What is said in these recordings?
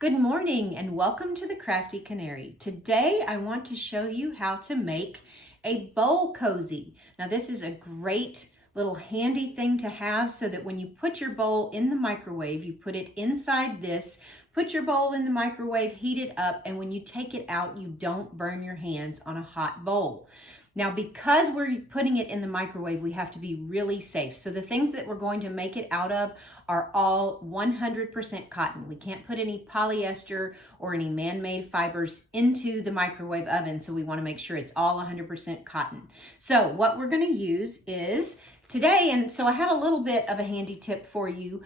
Good morning and welcome to the Crafty Canary. Today I want to show you how to make a bowl cozy. Now this is a great little handy thing to have so that when you put your bowl in the microwave, you put it inside this, put your bowl in the microwave, heat it up, and when you take it out, you don't burn your hands on a hot bowl. Now, because we're putting it in the microwave, we have to be really safe. So the things that we're going to make it out of are all 100% cotton. We can't put any polyester or any man-made fibers into the microwave oven, so we want to make sure it's all 100% cotton. So what we're going to use is today, and so I have a little bit of a handy tip for you.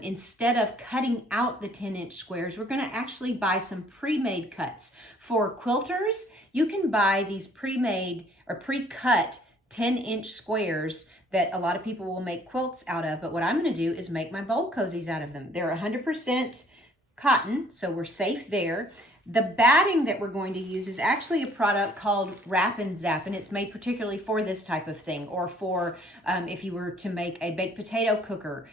Instead of cutting out the 10-inch squares, we're going to actually buy some pre-made cuts. For quilters, you can buy these pre-made or pre-cut 10-inch squares that a lot of people will make quilts out of, but what I'm going to do is make my bowl cozies out of them. They're 100% cotton, so we're safe there. The batting that we're going to use is actually a product called Wrap and Zap, and it's made particularly for this type of thing, or for if you were to make a baked potato cooker,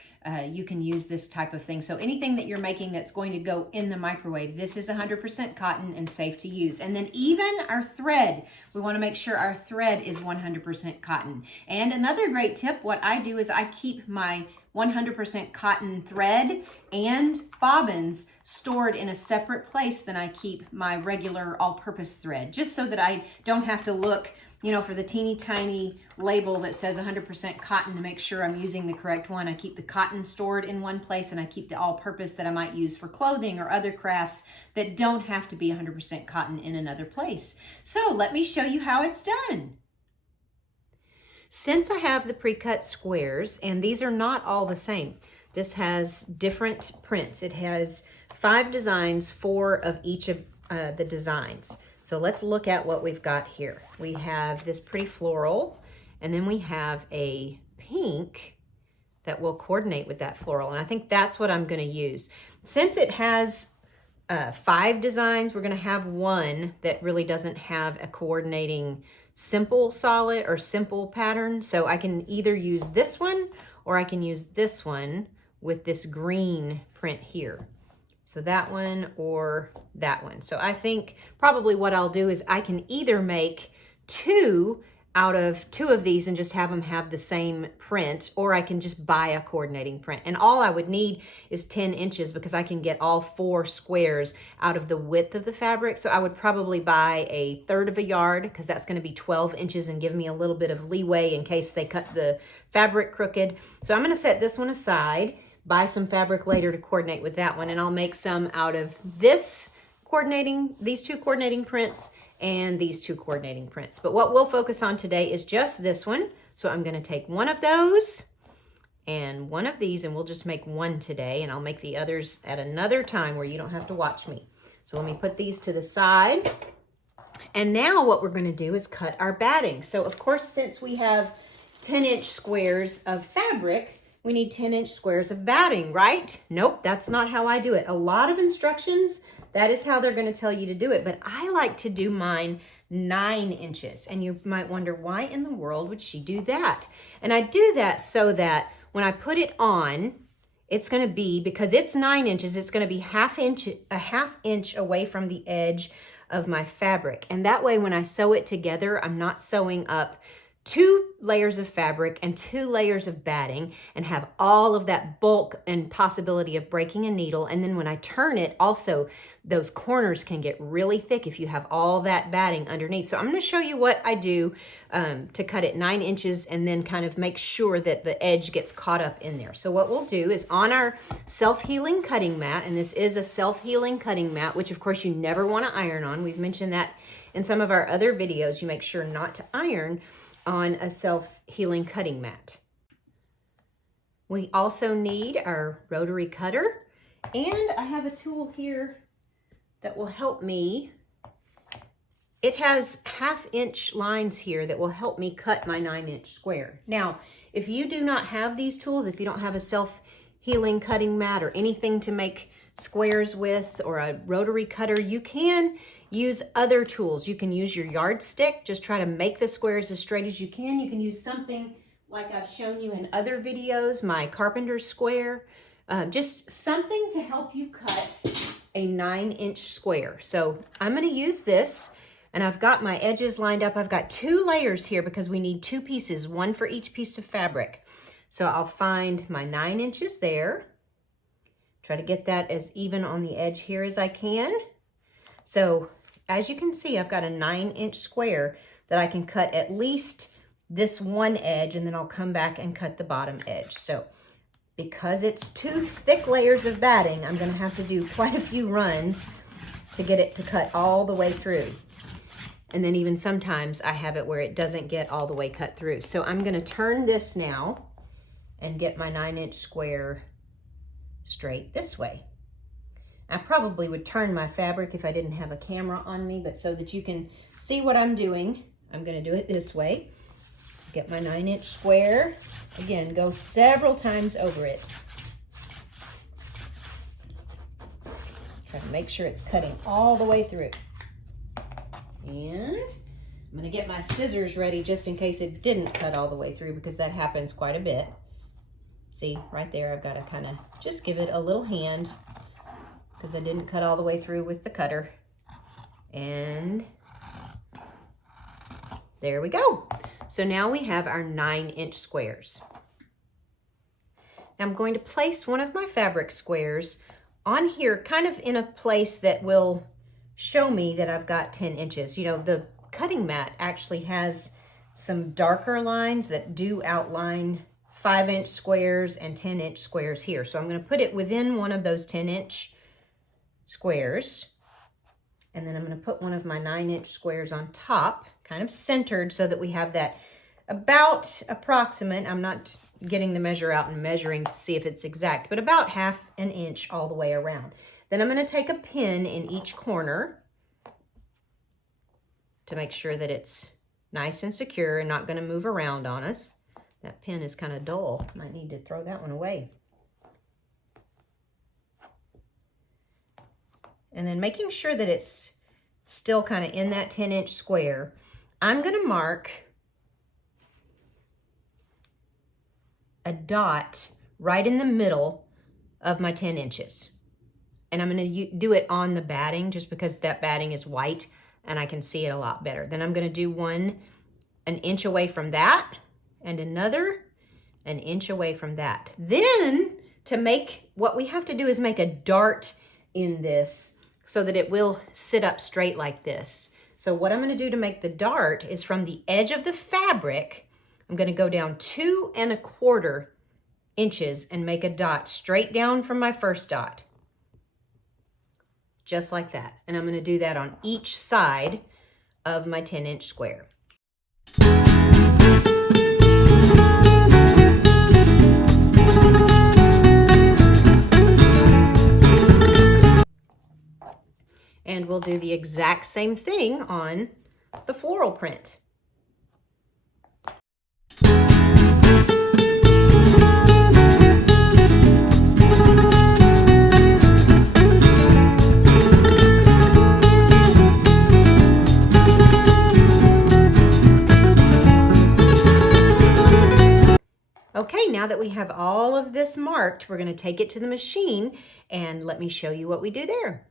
you can use this type of thing. So anything that you're making that's going to go in the microwave, this is 100% cotton and safe to use. And then even our thread, we want to make sure our thread is 100% cotton. And another great tip, what I do is I keep my 100% cotton thread and bobbins stored in a separate place than I keep my regular all-purpose thread, just so that I don't have to look, for the teeny tiny label that says 100% cotton to make sure I'm using the correct one. I keep the cotton stored in one place, and I keep the all-purpose that I might use for clothing or other crafts that don't have to be 100% cotton in another place. So let me show you how it's done. Since I have the pre-cut squares, and these are not all the same, this has different prints. It has 5 designs, 4 of each of the designs. So let's look at what we've got here. We have this pretty floral, and then we have a pink that will coordinate with that floral, and I think that's what I'm going to use. Since it has 5 designs, we're going to have one that really doesn't have a coordinating simple solid or simple pattern. So I can either use this one or I can use this one with this green print here. So that one or that one. So I think probably what I'll do is I can either make 2 out of 2 of these and just have them have the same print, or I can just buy a coordinating print. And all I would need is 10 inches because I can get all 4 squares out of the width of the fabric. So I would probably buy a 1/3 of a yard because that's going to be 12 inches and give me a little bit of leeway in case they cut the fabric crooked. So I'm going to set this one aside, buy some fabric later to coordinate with that one, and I'll make some out of these 2 coordinating prints and these 2 coordinating prints. But what we'll focus on today is just this one. So I'm going to take one of those and one of these, and we'll just make one today, and I'll make the others at another time where you don't have to watch me. So let me put these to the side. And now what we're going to do is cut our batting. So of course, since we have 10-inch squares of fabric, we need 10-inch squares of batting, right? Nope, that's not how I do it. A lot of instructions, that is how they're going to tell you to do it, but I like to do mine 9 inches. And you might wonder, why in the world would she do that? And I do that so that when I put it on, it's going to be, because it's 9 inches, it's going to be a half inch away from the edge of my fabric. And that way, when I sew it together, I'm not sewing up 2 layers of fabric and 2 layers of batting and have all of that bulk and possibility of breaking a needle. And then when I turn it, also those corners can get really thick if you have all that batting underneath. So I'm going to show you what I do to cut it 9 inches and then kind of make sure that the edge gets caught up in there. So what we'll do is on our self-healing cutting mat, and this is a self-healing cutting mat, which of course you never want to iron on. We've mentioned that in some of our other videos. You make sure not to iron on a self-healing cutting mat. We also need our rotary cutter, and I have a tool here that will help me. It has 1/2 inch lines here that will help me cut my 9-inch square. Now, if you do not have these tools, if you don't have a self-healing cutting mat or anything to make squares with, or a rotary cutter, you can use other tools. You can use your yardstick. Just try to make the squares as straight as you can. You can use something like I've shown you in other videos, my carpenter's square. Just something to help you cut a 9-inch square. So I'm going to use this, and I've got my edges lined up. I've got 2 layers here because we need 2 pieces, 1 for each piece of fabric. So I'll find my 9 inches there. Try to get that as even on the edge here as I can. So as you can see, I've got a 9-inch square that I can cut at least this one edge, and then I'll come back and cut the bottom edge. So because it's 2 thick layers of batting, I'm gonna have to do quite a few runs to get it to cut all the way through. And then even sometimes I have it where it doesn't get all the way cut through. So I'm gonna turn this now and get my 9-inch square straight this way. I probably would turn my fabric if I didn't have a camera on me, but so that you can see what I'm doing, I'm gonna do it this way. Get my 9-inch square. Again, go several times over it. Try to make sure it's cutting all the way through. And I'm gonna get my scissors ready just in case it didn't cut all the way through, because that happens quite a bit. See, right there, I've got to kind of just give it a little hand because I didn't cut all the way through with the cutter. And there we go. So now we have our 9-inch squares. Now I'm going to place one of my fabric squares on here, kind of in a place that will show me that I've got 10 inches. You know, the cutting mat actually has some darker lines that do outline 5-inch squares and 10-inch squares here. So I'm going to put it within one of those 10-inch squares. And then I'm going to put one of my 9-inch squares on top, kind of centered, so that we have that about approximate. I'm not getting the measure out and measuring to see if it's exact, but about 1/2 inch all the way around. Then I'm going to take a pin in each corner to make sure that it's nice and secure and not going to move around on us. That pin is kind of dull. Might need to throw that one away. And then making sure that it's still kind of in that 10-inch square, I'm going to mark a dot right in the middle of my 10 inches. And I'm going to do it on the batting just because that batting is white and I can see it a lot better. Then I'm going to do one an inch away from that, and another an inch away from that. Then to make, what we have to do is make a dart in this so that it will sit up straight like this. So what I'm going to do to make the dart is from the edge of the fabric, I'm going to go down 2 1/4 inches and make a dot straight down from my first dot. Just like that. And I'm going to do that on each side of my 10-inch square. And we'll do the exact same thing on the floral print. Okay, now that we have all of this marked, we're going to take it to the machine, and let me show you what we do there.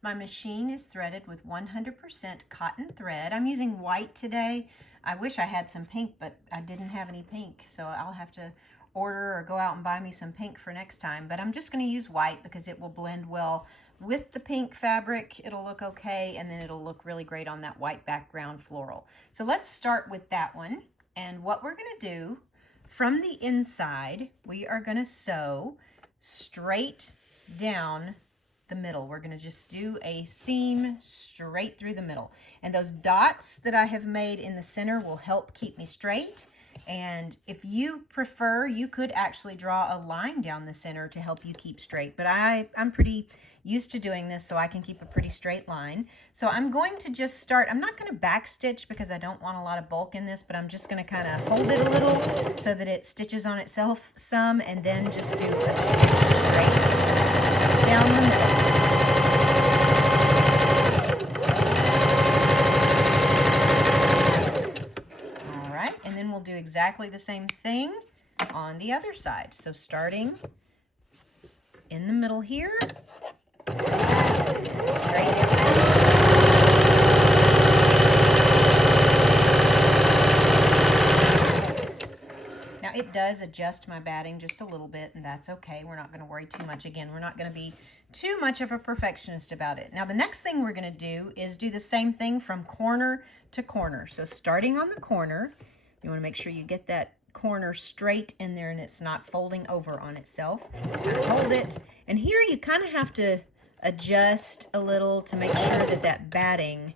My machine is threaded with 100% cotton thread. I'm using white today. I wish I had some pink, but I didn't have any pink, so I'll have to order or go out and buy me some pink for next time. But I'm just going to use white because it will blend well with the pink fabric. It'll look okay, and then it'll look really great on that white background floral. So let's start with that one. And what we're going to do, from the inside, we are going to sew straight down the middle. We're going to just do a seam straight through the middle. And those dots that I have made in the center will help keep me straight. And if you prefer, you could actually draw a line down the center to help you keep straight. But I'm pretty used to doing this, so I can keep a pretty straight line. So I'm going to just start. I'm not going to back stitch because I don't want a lot of bulk in this, but I'm just going to kind of hold it a little so that it stitches on itself some, and then just do a stitch straight down the middle. All right, and then we'll do exactly the same thing on the other side. So starting in the middle here, Straight down. Now it does adjust my batting just a little bit, and that's okay. We're not going to worry too much. Again, we're not going to be too much of a perfectionist about it. Now the next thing we're going to do is do the same thing from corner to corner. So starting on the corner, you want to make sure you get that corner straight in there and it's not folding over on itself. Hold it, and here you kind of have to adjust a little to make sure that that batting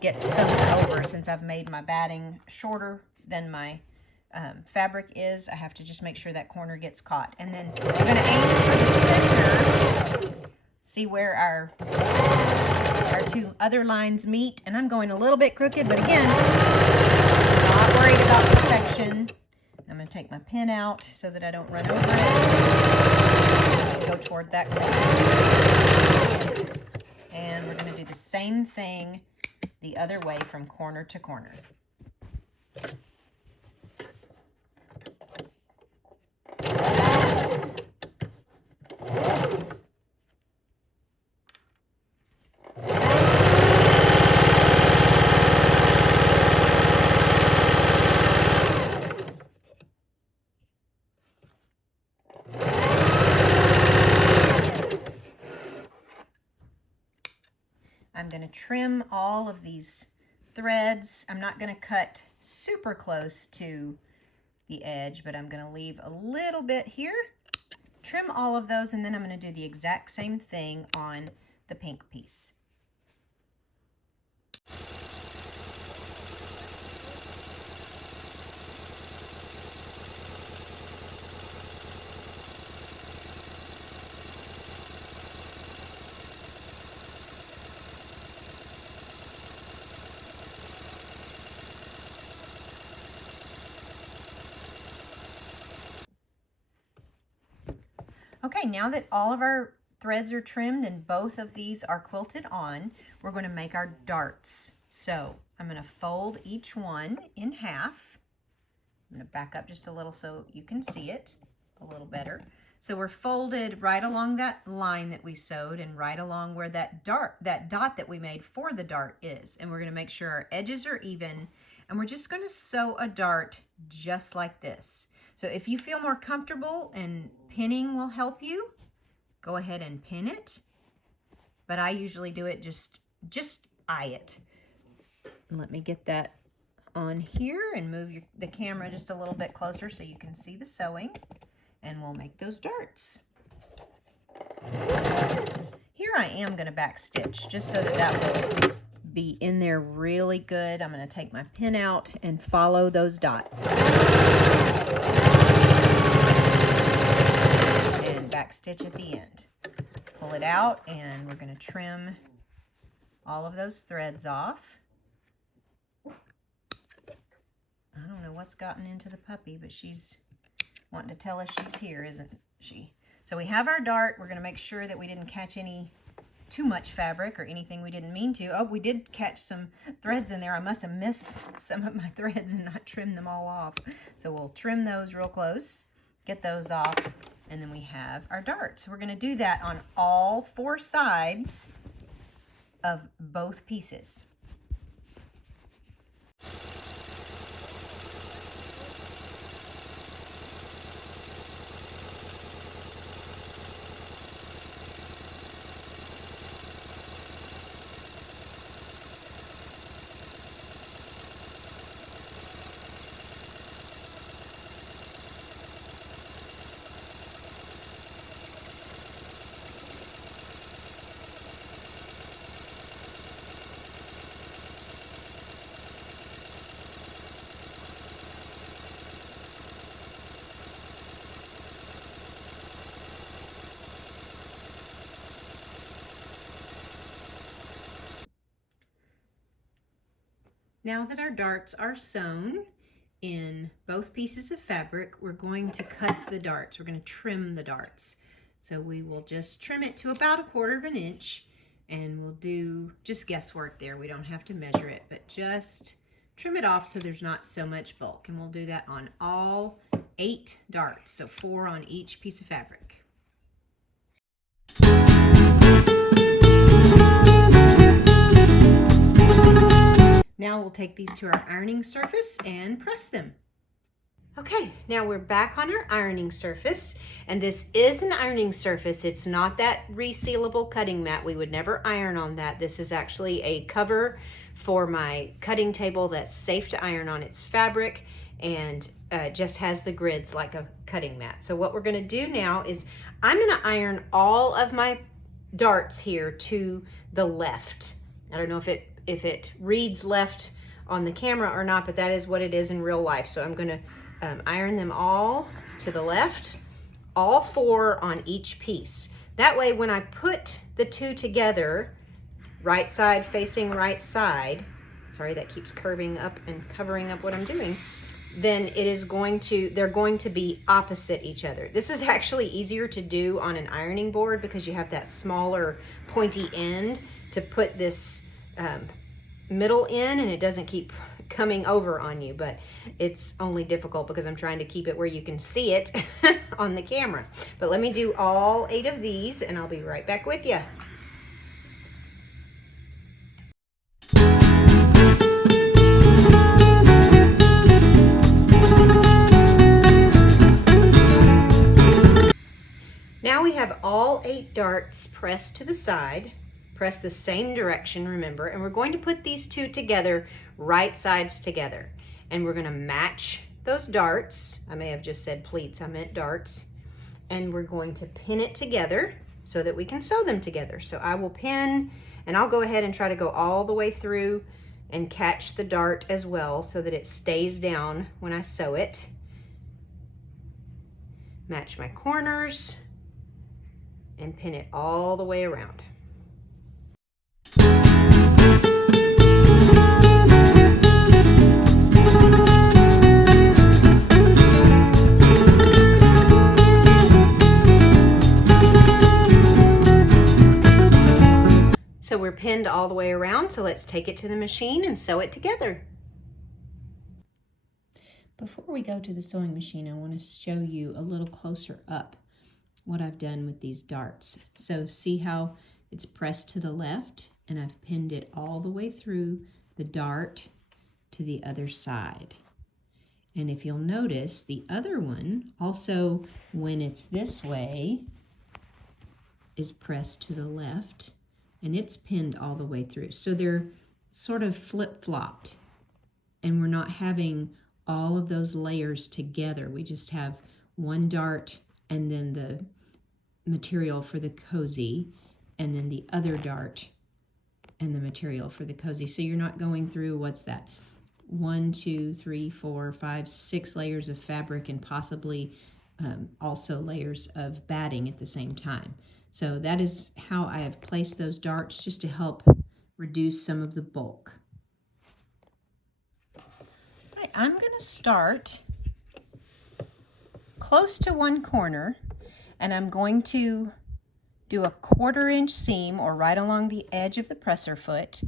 gets sunk over. Since I've made my batting shorter than my fabric is, I have to just make sure that corner gets caught. And then we're going to aim for the center. See where our two other lines meet. And I'm going a little bit crooked, but again, not worried about perfection. I'm going to take my pin out so that I don't run over it. And go toward that corner. And we're going to do the same thing the other way from corner to corner. I'm going to trim all of these threads. I'm not going to cut super close to the edge, but I'm going to leave a little bit here. Trim all of those, and then I'm going to do the exact same thing on the pink piece. Okay, now that all of our threads are trimmed and both of these are quilted on, we're going to make our darts. So I'm going to fold each one in half. I'm going to back up just a little so you can see it a little better. So we're folded right along that line that we sewed and right along where that dot that we made for the dart is. And we're going to make sure our edges are even, and we're just going to sew a dart just like this. So if you feel more comfortable and pinning will help you, go ahead and pin it. But I usually do it just eye it. And let me get that on here and move the camera just a little bit closer so you can see the sewing. And we'll make those darts. Here I am going to back stitch just so that will be in there really good. I'm going to take my pin out and follow those dots. And back stitch at the end. Pull it out, and we're going to trim all of those threads off. I don't know what's gotten into the puppy, but she's wanting to tell us she's here, isn't she? So we have our dart. We're going to make sure that we didn't catch too much fabric or anything we didn't mean to. Oh, we did catch some threads in there. I must have missed some of my threads and not trimmed them all off. So we'll trim those real close, get those off, and then we have our dart. So we're going to do that on all 4 sides of both pieces. Now that our darts are sewn in both pieces of fabric, we're going to cut the darts. We're going to trim the darts. So we will just trim it to about 1/4 inch, and we'll do just guesswork there. We don't have to measure it, but just trim it off so there's not so much bulk. And we'll do that on all 8 darts, so 4 on each piece of fabric. take these to our ironing surface and press them. Okay, now we're back on our ironing surface, and this is an ironing surface. It's not that resealable cutting mat. We would never iron on that. This is actually a cover for my cutting table that's safe to iron on. It's fabric and just has the grids like a cutting mat. So what we're gonna do now is I'm gonna iron all of my darts here to the left. I don't know if it reads left on the camera or not, but that is what it is in real life. So I'm gonna iron them all to the left, all 4 on each piece. That way when I put the 2 together, right side facing right side, sorry that keeps curving up and covering up what I'm doing, then they're going to be opposite each other. This is actually easier to do on an ironing board because you have that smaller pointy end to put this middle in, and it doesn't keep coming over on you, but it's only difficult because I'm trying to keep it where you can see it on the camera. But let me do all 8 of these and I'll be right back with you. Now we have all 8 darts pressed to the side. Press the same direction, remember, and we're going to put these 2 together, right sides together. And we're gonna match those darts. I may have just said pleats, I meant darts. And we're going to pin it together so that we can sew them together. So I will pin, and I'll go ahead and try to go all the way through and catch the dart as well so that it stays down when I sew it. Match my corners and pin it all the way around. So we're pinned all the way around, so let's take it to the machine and sew it together. Before we go to the sewing machine, I want to show you a little closer up what I've done with these darts. So see how it's pressed to the left, and I've pinned it all the way through the dart to the other side. And if you'll notice, the other one also, when it's this way, is pressed to the left, and it's pinned all the way through. So they're sort of flip-flopped, and we're not having all of those layers together. We just have one dart and then the material for the cozy, and then the other dart and the material for the cozy. So you're not going through, what's that? 1, 2, 3, 4, 5, 6 layers of fabric, and possibly also layers of batting at the same time. So that is how I have placed those darts, just to help reduce some of the bulk. All right, I'm going to start close to one corner, and I'm going to do a 1/4 inch seam, or right along the edge of the presser foot,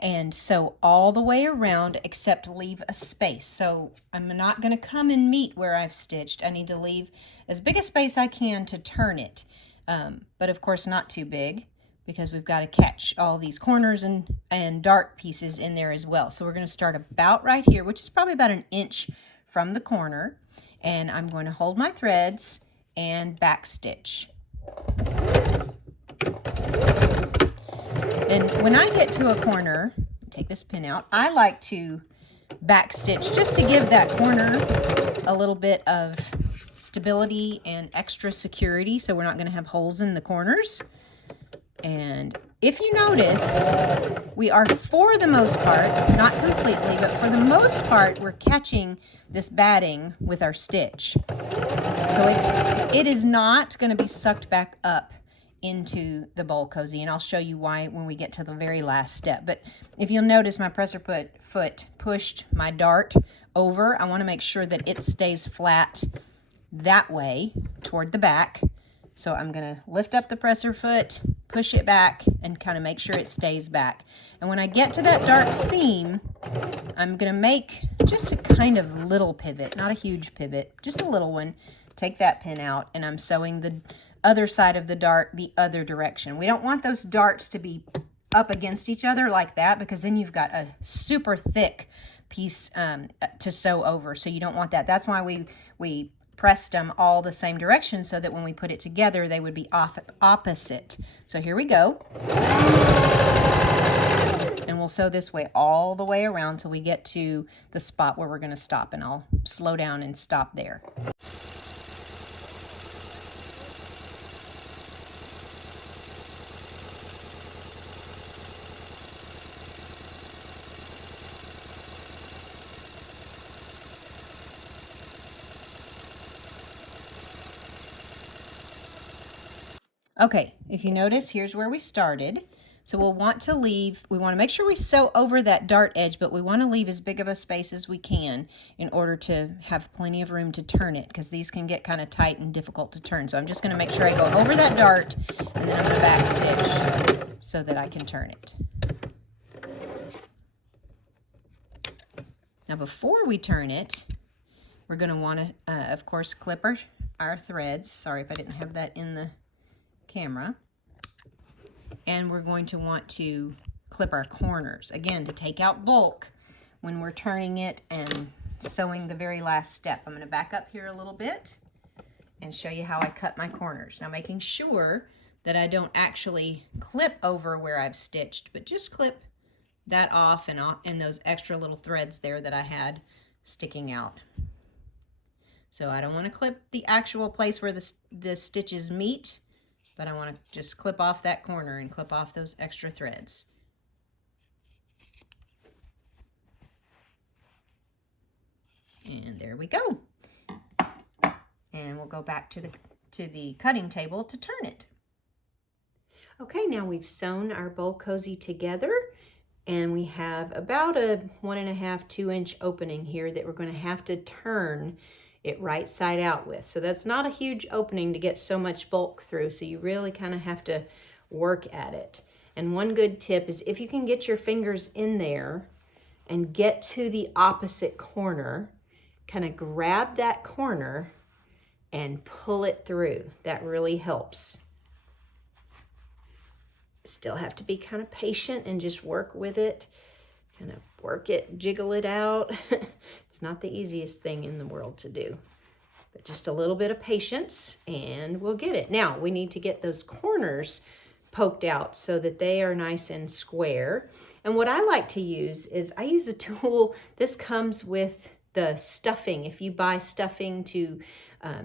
and sew all the way around except leave a space. So I'm not going to come and meet where I've stitched. I need to leave as big a space I can to turn it, but of course not too big, because we've got to catch all these corners and dart pieces in there as well. So we're going to start about right here, which is probably about 1 inch from the corner, and I'm going to hold my threads and back stitch. Then when I get to a corner, take this pin out, I like to back stitch just to give that corner a little bit of stability and extra security, so we're not going to have holes in the corners. And if you notice, we are, for the most part, not completely, but for the most part, we're catching this batting with our stitch. So it is not going to be sucked back up into the bowl cozy, and I'll show you why when we get to the very last step. But if you'll notice, my presser foot pushed my dart over. I want to make sure that it stays flat that way toward the back. So I'm going to lift up the presser foot, push it back, and kind of make sure it stays back. And when I get to that dart seam, I'm going to make just a kind of little pivot, not a huge pivot, just a little one. Take that pin out, and I'm sewing the other side of the dart the other direction. We don't want those darts to be up against each other like that, because then you've got a super thick piece to sew over. So you don't want that. That's why we pressed them all the same direction, so that when we put it together, they would be opposite. So here we go. And we'll sew this way all the way around till we get to the spot where we're going to stop, and I'll slow down and stop there. Okay, if you notice, here's where we started. So we'll want to leave, we want to make sure we sew over that dart edge, but we want to leave as big of a space as we can in order to have plenty of room to turn it, because these can get kind of tight and difficult to turn. So I'm just going to make sure I go over that dart, and then I'm going to back stitch so that I can turn it. Now before we turn it, we're going to want to, of course, clip our threads. Sorry if I didn't have that in the camera. And we're going to want to clip our corners, again, to take out bulk when we're turning it and sewing the very last step. I'm going to back up here a little bit and show you how I cut my corners. Now, making sure that I don't actually clip over where I've stitched, but just clip that off and those extra little threads there that I had sticking out. So I don't want to clip the actual place where the stitches meet, but I want to just clip off that corner and clip off those extra threads. And there we go. And we'll go back to the cutting table to turn it. Okay, now we've sewn our bowl cozy together, and we have about a 1.5 to 2 inch opening here that we're going to have to turn it right side out with. So that's not a huge opening to get so much bulk through, so you really kind of have to work at it. And one good tip is, if you can get your fingers in there and get to the opposite corner, kind of grab that corner and pull it through. That really helps. Still have to be kind of patient and just work with it. Kind of work it, jiggle it out. It's not the easiest thing in the world to do, but just a little bit of patience and we'll get it. Now we need to get those corners poked out so that they are nice and square. And what I like to use is, I use a tool. This comes with the stuffing. If you buy stuffing to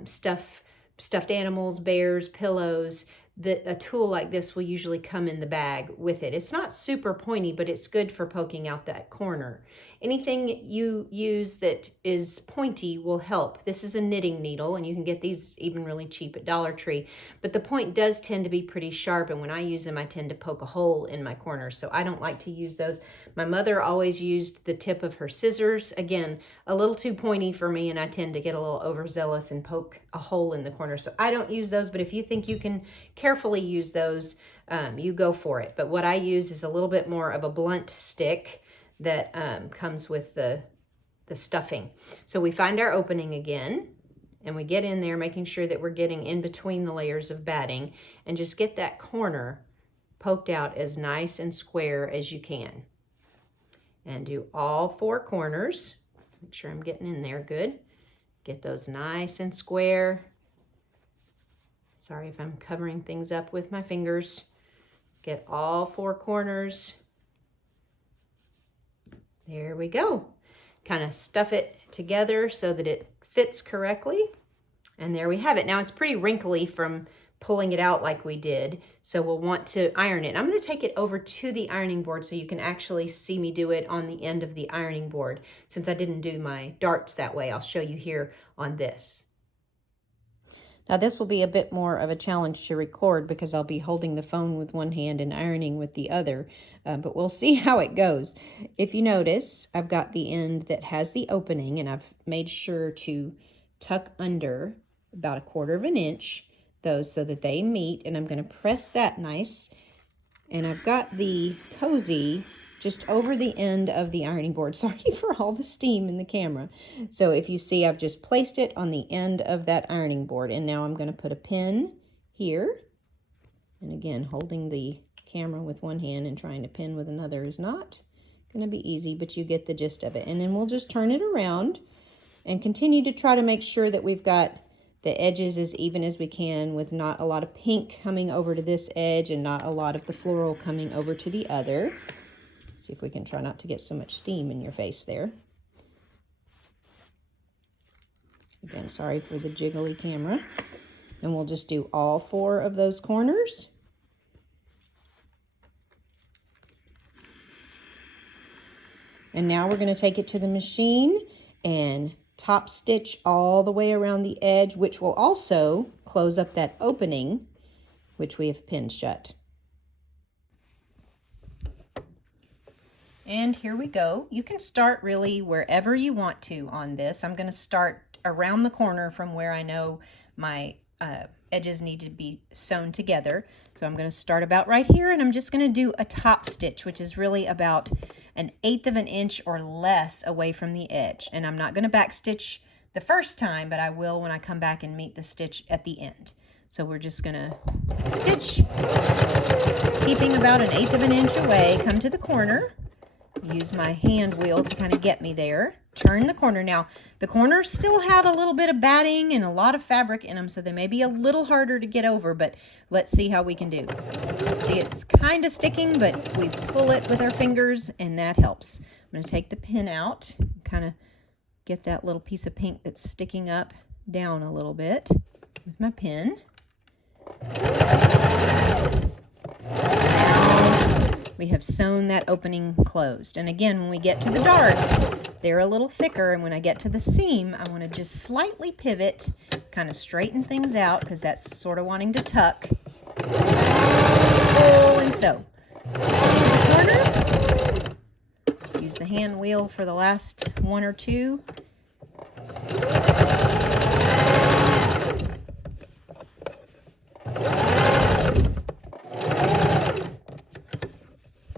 stuffed animals, bears, pillows, a tool like this will usually come in the bag with it. It's not super pointy, but it's good for poking out that corner. Anything you use that is pointy will help. This is a knitting needle, and you can get these even really cheap at Dollar Tree, but the point does tend to be pretty sharp, and when I use them, I tend to poke a hole in my corners, so I don't like to use those. My mother always used the tip of her scissors. Again, a little too pointy for me, and I tend to get a little overzealous and poke a hole in the corner, so I don't use those. But if you think you can carefully use those, you go for it. But what I use is a little bit more of a blunt stick that comes with the stuffing. So we find our opening again, and we get in there, making sure that we're getting in between the layers of batting, and just get that corner poked out as nice and square as you can. And do all 4 corners. Make sure I'm getting in there good. Get those nice and square. Sorry if I'm covering things up with my fingers. Get all 4 corners. There we go. Kind of stuff it together so that it fits correctly. And there we have it. Now it's pretty wrinkly from pulling it out like we did, so we'll want to iron it. I'm going to take it over to the ironing board so you can actually see me do it on the end of the ironing board. Since I didn't do my darts that way, I'll show you here on this. Now this will be a bit more of a challenge to record because I'll be holding the phone with one hand and ironing with the other, but we'll see how it goes. If you notice, I've got the end that has the opening, and I've made sure to tuck under about 1/4 inch those so that they meet, and I'm going to press that nice. And I've got the cozy just over the end of the ironing board. Sorry for all the steam in the camera. So if you see, I've just placed it on the end of that ironing board, and now I'm going to put a pin here, and again holding the camera with one hand and trying to pin with another is not going to be easy, but you get the gist of it. And then we'll just turn it around and continue to try to make sure that we've got the edges as even as we can, with not a lot of pink coming over to this edge and not a lot of the floral coming over to the other. See if we can try not to get so much steam in your face there. Again, sorry for the jiggly camera. And we'll just do all 4 of those corners. And now we're going to take it to the machine and top stitch all the way around the edge, which will also close up that opening which we have pinned shut. And here we go. You can start really wherever you want to on this. I'm going to start around the corner from where I know my edges need to be sewn together. So I'm going to start about right here, and I'm just going to do a top stitch, which is really about 1/8 of an inch or less away from the edge. And I'm not going to back stitch the first time, but I will when I come back and meet the stitch at the end. So we're just going to stitch, keeping about 1/8 of an inch away, come to the corner, use my hand wheel to kind of get me there, turn the corner. Now, the corners still have a little bit of batting and a lot of fabric in them, so they may be a little harder to get over, but let's see how we can do. See, it's kind of sticking, but we pull it with our fingers, and that helps. I'm going to take the pin out, kind of get that little piece of pink that's sticking up down a little bit with my pin. Now we have sewn that opening closed. And again, when we get to the darts, they're a little thicker, and when I get to the seam, I want to just slightly pivot, kind of straighten things out, because that's sort of wanting to tuck. Pull and sew. Into the corner. Use the hand wheel for the last 1 or 2.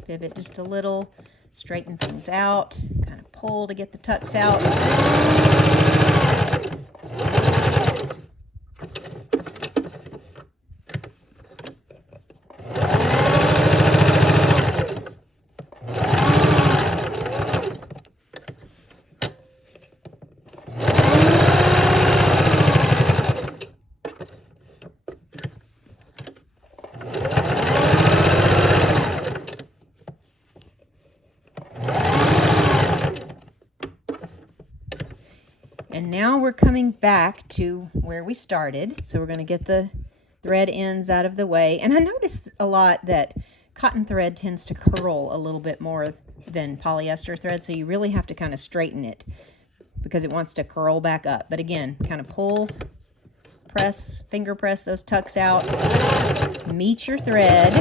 Pivot just a little, straighten things out, kind of pull to get the tucks out. And now we're coming back to where we started. So we're going to get the thread ends out of the way. And I noticed a lot that cotton thread tends to curl a little bit more than polyester thread. So you really have to kind of straighten it because it wants to curl back up. But again, kind of pull, press, finger press those tucks out, meet your thread.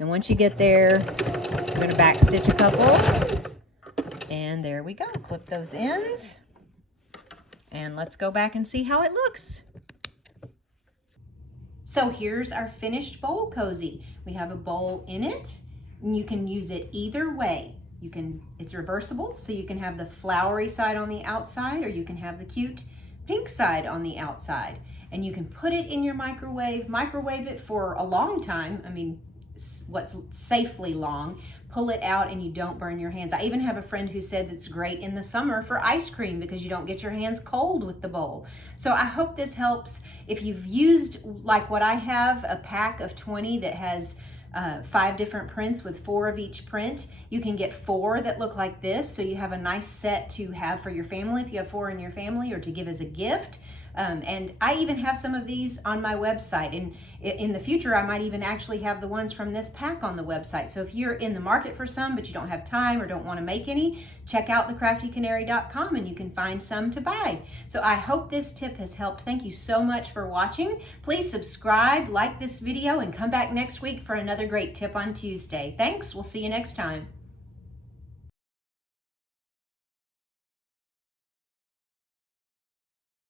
And once you get there, we're going to back stitch a couple. And there we go. Clip those ends. And let's go back and see how it looks. So here's our finished bowl cozy. We have a bowl in it, and you can use it either way. It's reversible, so you can have the flowery side on the outside, or you can have the cute pink side on the outside. And you can put it in your microwave it for a long time. I mean, what's safely long. Pull it out and you don't burn your hands. I even have a friend who said it's great in the summer for ice cream because you don't get your hands cold with the bowl. So I hope this helps. If you've used, like what I have, a pack of 20 that has 5 different prints with 4 of each print, you can get 4 that look like this, so you have a nice set to have for your family if you have 4 in your family, or to give as a gift. And I even have some of these on my website, and in the future I might even actually have the ones from this pack on the website. So if you're in the market for some but you don't have time or don't want to make any, check out thecraftycanary.com and you can find some to buy. So I hope this tip has helped. Thank you so much for watching. Please subscribe, like this video, and come back next week for another great tip on Tuesday. Thanks, we'll see you next time.